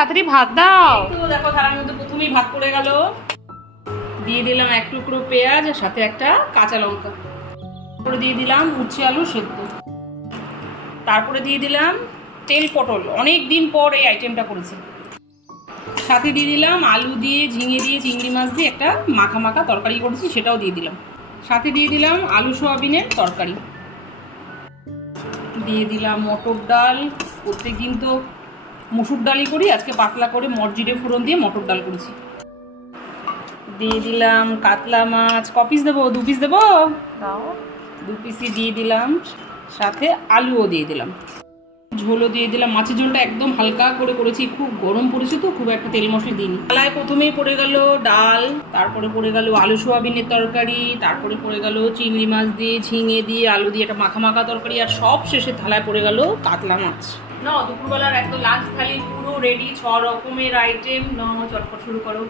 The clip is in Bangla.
তাড়াতাড়ি ভাত দাও। তো দেখো থালার মধ্যে প্রথমেই ভাত পড়ে গেল। দিয়ে দিলাম এক টুকরো পেঁয়াজ আর সাথে একটা কাঁচা লঙ্কা। তারপরে দিয়ে দিলাম উচ্ছে আলু সেদ্ধ। তারপরে দিয়ে দিলাম তেল পটল, অনেক দিন পর এই আইটেমটা করেছি। সাথে দিয়ে দিলাম আলু দিয়ে ঝিঙে দিয়ে চিংড়ি মাছ দিয়ে একটা মাখা মাখা তরকারি করেছি, সেটাও দিয়ে দিলাম। সাথে দিয়ে দিলাম আলু সোয়াবিনের তরকারি। দিয়ে দিলাম মটর ডাল। প্রত্যেকদিন তো মুসুর ডালই করি, আজকে পাতলা করে মরজিরে ফোড়ন দিয়ে মটর ডাল করেছি। দিয়ে দিলাম কাতলা মাছ। ক পিস দেবো? 2 পিস দেবো? দাও। 2 পিসই দিয়ে দিলাম। সাথে আলুও দিয়ে দিলাম। ঝোলও দিয়ে দিলাম। মাছের ঝোলটা একদম হালকা করে করেছি, খুব গরম পড়েছে তো, খুব একটা তেল মশলা দিইনি। থালায় প্রথমেই পড়ে গেল ডাল, তারপরে পড়ে গেল আলু সোয়াবিনের তরকারি, তারপরে পড়ে গেল চিংড়ি মাছ দিয়ে ঝিঙে দিয়ে আলু দিয়ে একটা মাখা মাখা তরকারি, আর সব শেষে থালায় পড়ে গেল কাতলা মাছ। না, দুপুরবেলার একদম লাঞ্চ থালি পুরো রেডি, 6 রকমের আইটেম। না, চটপট শুরু করো।